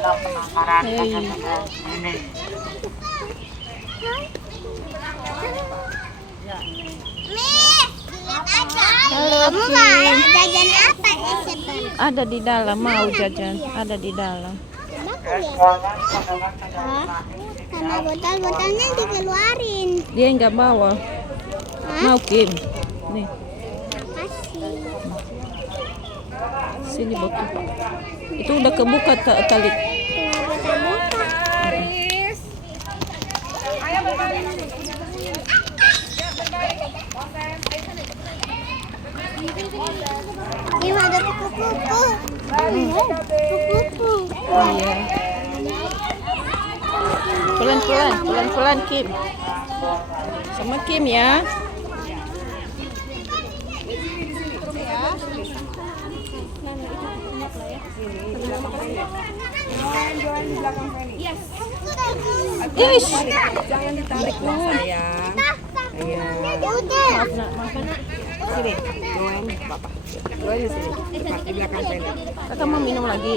Hei. Halo, Kamu Kim. mau jajan apa ya sebentar? Ada di dalam, mau jajan. Ada di dalam. Sama botol-botolnya dikeluarin. Dia nggak bawa. Hah? Mau Kim. Nih, Kasih. sini botol. Itu udah kebuka tali. Kenapa terbuka? Ini ada kupu-kupu. Kupu-kupu. Iya. Pelan-pelan, pelan-pelan Kim. Sama Kim ya. Ish. Jangan ditarik lah sayang. Iya. Udah. Sini, Joen, Bapak. Joen di sini. Depan di belakang Feli. Kakak mau minum lagi?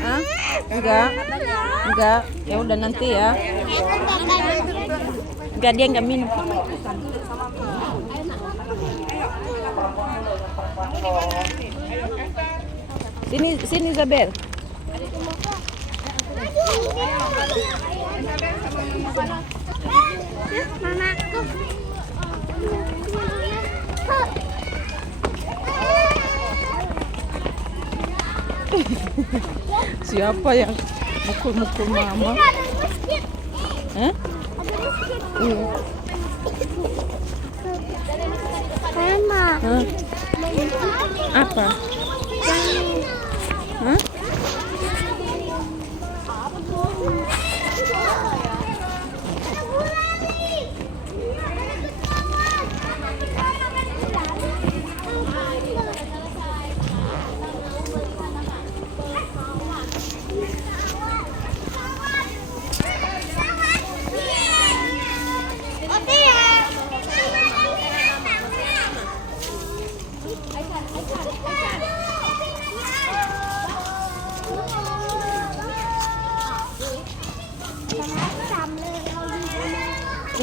Hah? Enggak. Enggak. Ya udah nanti ya. Enggak, dia enggak minum. Sini, sini Isabel. Mamaku. Siapa yang mukul-mukul mama? Hah? Mama. Hah? Apa? Hah?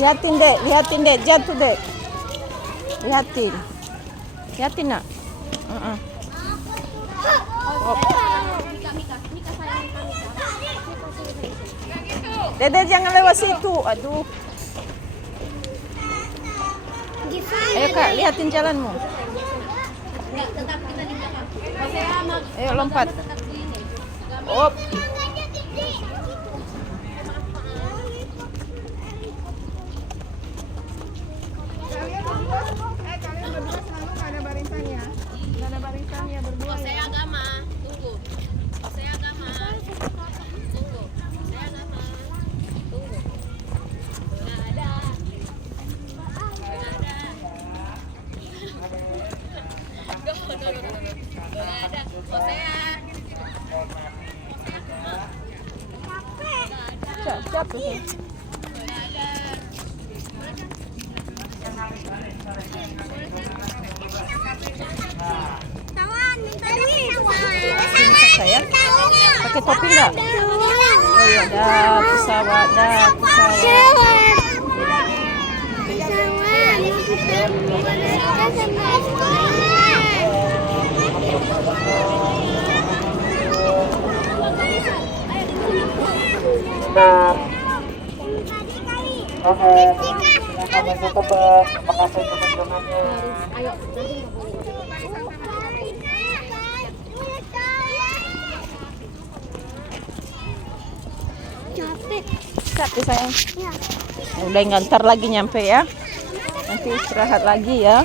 Lihatin dek, jatuh dek. Lihatin nak. Oh. Dede jangan lewat situ, aduh. Ayo kak, lihatin jalanmu. Ayo lompat. Op. Kalian berdua selalu nggak ada barisannya. Nggak ada barisannya berdua. Saya agama, tunggu. Saya agama, tunggu. Saya agama, tunggu. Nggak ada. Nggak ada. Nggak ada. Capek. Tawan, minta duit. Sini kakak ya. Pakai topi nggak? Oh iya, dah pesawat. Capek sayang. Udah ngantar lagi nyampe ya. Nanti istirahat lagi ya.